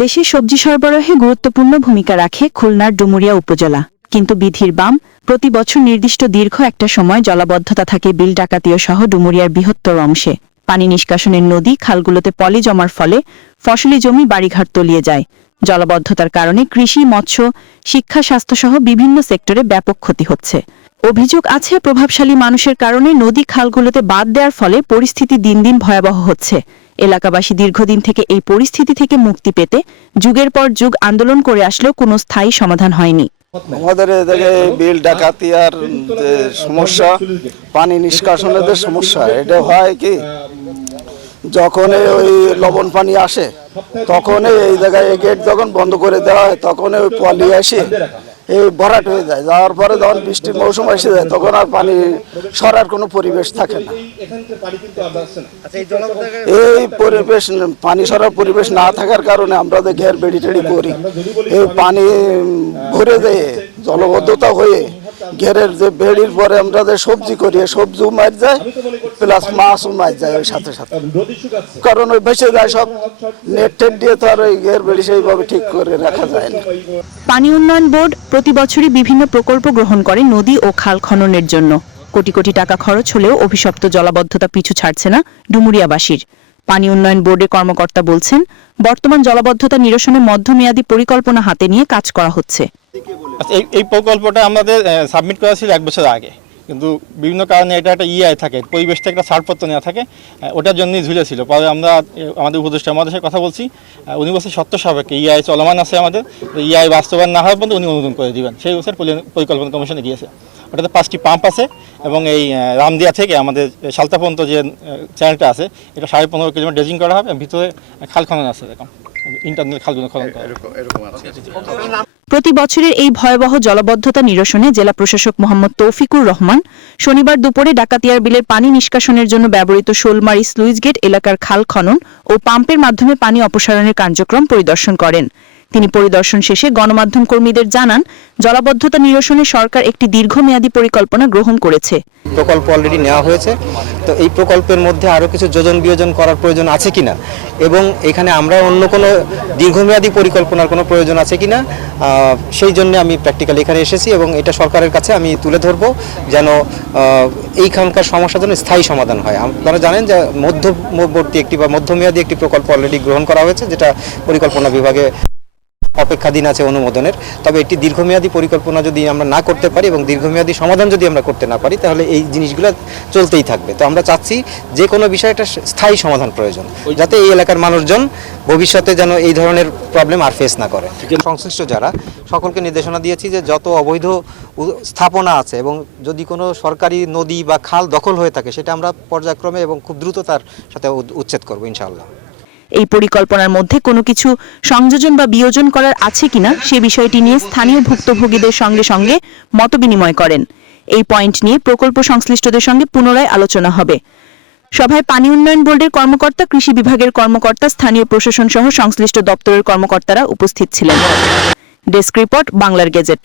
দেশে সবজি সরবরাহে গুরুত্বপূর্ণ ভূমিকা রাখে খুলনার ডুমুরিয়া উপজেলা। কিন্তু বিধির বাম, প্রতি বছর নির্দিষ্ট দীর্ঘ একটা সময় জলাবদ্ধতা থাকে বিল ডাকাতীয় সহ ডুমুরিয়ার বৃহত্তর অংশে। পানি নিষ্কাশনের নদী খালগুলোতে পলি জমার ফলে ফসলি জমি বাড়িঘাট তলিয়ে যায়। জলাবদ্ধতার কারণে কৃষি, মৎস্য, শিক্ষা, স্বাস্থ্যসহ বিভিন্ন সেক্টরে ব্যাপক ক্ষতি হচ্ছে। অভিযোগ আছে, প্রভাবশালী মানুষের কারণে নদী খালগুলোতে বাদ দেওয়ার ফলে পরিস্থিতি দিন দিন ভয়াবহ হচ্ছে। এলাকাবাসী দীর্ঘদিন থেকে এই পরিস্থিতি থেকে মুক্তি পেতে যুগের পর যুগ আন্দোলন করে আসলেও কোনো স্থায়ী সমাধান হয়নি। আমাদের এদিকে বিল ডাকাতি আর সমস্যা, পানি নিষ্কাশনের সমস্যা, এটা হয় কি? যখন ওই লবণ পানি আসে তখন এই জায়গায় গেট যখন বন্ধ করে দেওয়া হয় তখন ওই পলি আসে এই ভরাট হয়ে যায়। যাওয়ার পরে যখন বৃষ্টির মৌসুম এসে যায়, তখন আর পানি সরার কোনো পরিবেশ থাকে না। এই পরিবেশ, পানি সরার পরিবেশ না থাকার কারণে আমরা যে ঘের বেড়ি টেড়ি করি, এই পানি ভরে যেয়ে জলবদ্ধতা হয়ে ঘেরের যে বেড়ির পরে আমরা যে সবজি করি সবজিও মার যায় প্লাস মাছও মার যায় ওই সাথে সাথে। কারণ ওই ভেসে যায় সব নেট টেট দিয়ে তো আর ওই ঘের বেড়ি সেইভাবে ঠিক করে রাখা যায় না। পানি উন্নয়ন বোর্ড প্রতি বছরই বিভিন্ন প্রকল্প গ্রহণ করে নদী ও খাল খননের জন্য। কোটি কোটি টাকা খরচ হলেও অভিশপ্ত জলাবদ্ধতা পিছু ছাড়ছে না ডুমুরিয়াবাসীর। পানি উন্নয়ন বোর্ডের কর্মকর্তা বলছেন, বর্তমান জলাবদ্ধতা নিরসনে মধ্যমেয়াদী পরিকল্পনা হাতে নিয়ে কাজ করা হচ্ছে। আচ্ছা, এই এই প্রকল্পটা আমাদের সাবমিট করা ছিল এক বছর আগে। কিন্তু বিভিন্ন কারণে এটা একটা ইআই থাকে পরিবেশটা একটা ছাড়পত্র নেওয়া থাকে ওটার জন্যই ঝুলেছিল পরে আমরা আমাদের উপদেষ্টা আমাদের সাথে কথা বলছি উনি বলছে সত্য সাপেক্ষে ইআই চলমান আছে আমাদের ইআই বাস্তবায়ন না হওয়ার পর্যন্ত উনি অনুমোদন করে দিবেন। সেই বছর পরিকল্পনা কমিশনে গিয়েছে। ওটাতে পাঁচটি পাম্প আছে এবং এই রামদিয়া থেকে আমাদের সালতা পর্যন্ত যে চ্যানেলটা আছে এটা সাড়ে পনেরো কিলোমিটার ড্রেজিং করা হবে ভিতরে খাল খনন আছে এরকম। ইন্টারনাল খালগুলো খনন করা হবে। প্রতি বছরের এই ভয়াবহ জলবদ্ধতা নিরসনে জেলা প্রশাসক মোহাম্মদ তৌফিকুর রহমান শনিবার দুপুরে ডাকাতিয়ার বিলের পানি নিষ্কাশনের জন্য ব্যবহৃত শোলমারি স্লুইস গেট এলাকার খাল খনন ও পাম্পের মাধ্যমে পানি অপসারণের কার্যক্রম পরিদর্শন করেন। তিনি পরিদর্শন শেষে গণমাধ্যম কর্মীদের জানান, জলাবদ্ধতা নিরসনে সরকার একটি দীর্ঘমেয়াদী পরিকল্পনা গ্রহণ করেছে। প্রকল্প অলরেডি নেওয়া হয়েছে। তো এই প্রকল্পের মধ্যে আরও কিছু যোজন বিয়োজন করার প্রয়োজন আছে কিনা? এবং এখানে আমরা অন্য কোনো দীর্ঘমেয়াদী পরিকল্পনার কোনো প্রয়োজন আছে কিনা? সেই জন্য আমি প্র্যাকটিক্যালি এখানে এসেছি এবং এটা সরকারের কাছে আমি তুলে ধরবো যেন এইখানকার সমস্যা যেন স্থায়ী সমাধান হয়। আপনারা জানেন যে মধ্যবর্তী একটি বা মধ্যমেয়াদী একটি প্রকল্প অলরেডি গ্রহণ করা হয়েছে, যেটা পরিকল্পনা বিভাগে অপেক্ষাধীন আছে অনুমোদনের। তবে একটি দীর্ঘমেয়াদী পরিকল্পনা যদি আমরা না করতে পারি এবং দীর্ঘমেয়াদী সমাধান যদি আমরা করতে না পারি তাহলে এই জিনিসগুলো চলতেই থাকবে। তো আমরা চাচ্ছি যে কোনো বিষয়ে একটা স্থায়ী সমাধান প্রয়োজন যাতে এই এলাকার মানুষজন ভবিষ্যতে যেন এই ধরনের প্রবলেম আর ফেস না করে। সংশ্লিষ্ট যারা সকলকে নির্দেশনা দিয়েছি যে যত অবৈধ স্থাপনা আছে এবং যদি কোনো সরকারি নদী বা খাল দখল হয়ে থাকে সেটা আমরা পর্যায়ক্রমে এবং খুব দ্রুততার সাথে উচ্ছেদ করব ইনশাআল্লাহ। এই পরিকল্পনার মধ্যে কোনো কিছু সংযোজন বা বিয়োজন করার আছে কিনা সে বিষয়টি নিয়ে স্থানীয় ভুক্তভোগীদের সঙ্গে সঙ্গে মতবিনিময় করেন। এই পয়েন্ট নিয়ে প্রকল্প সংশ্লিষ্টদের সঙ্গে পুনরায় আলোচনা হবে। সভায় পানি উন্নয়ন বোর্ডের কর্মকর্তা, কৃষি বিভাগের কর্মকর্তা, স্থানীয় প্রশাসন সহ সংশ্লিষ্ট দপ্তরের কর্মকর্তারা উপস্থিত ছিলেন। ডেস্ক রিপোর্ট, বাংলার গেজেট।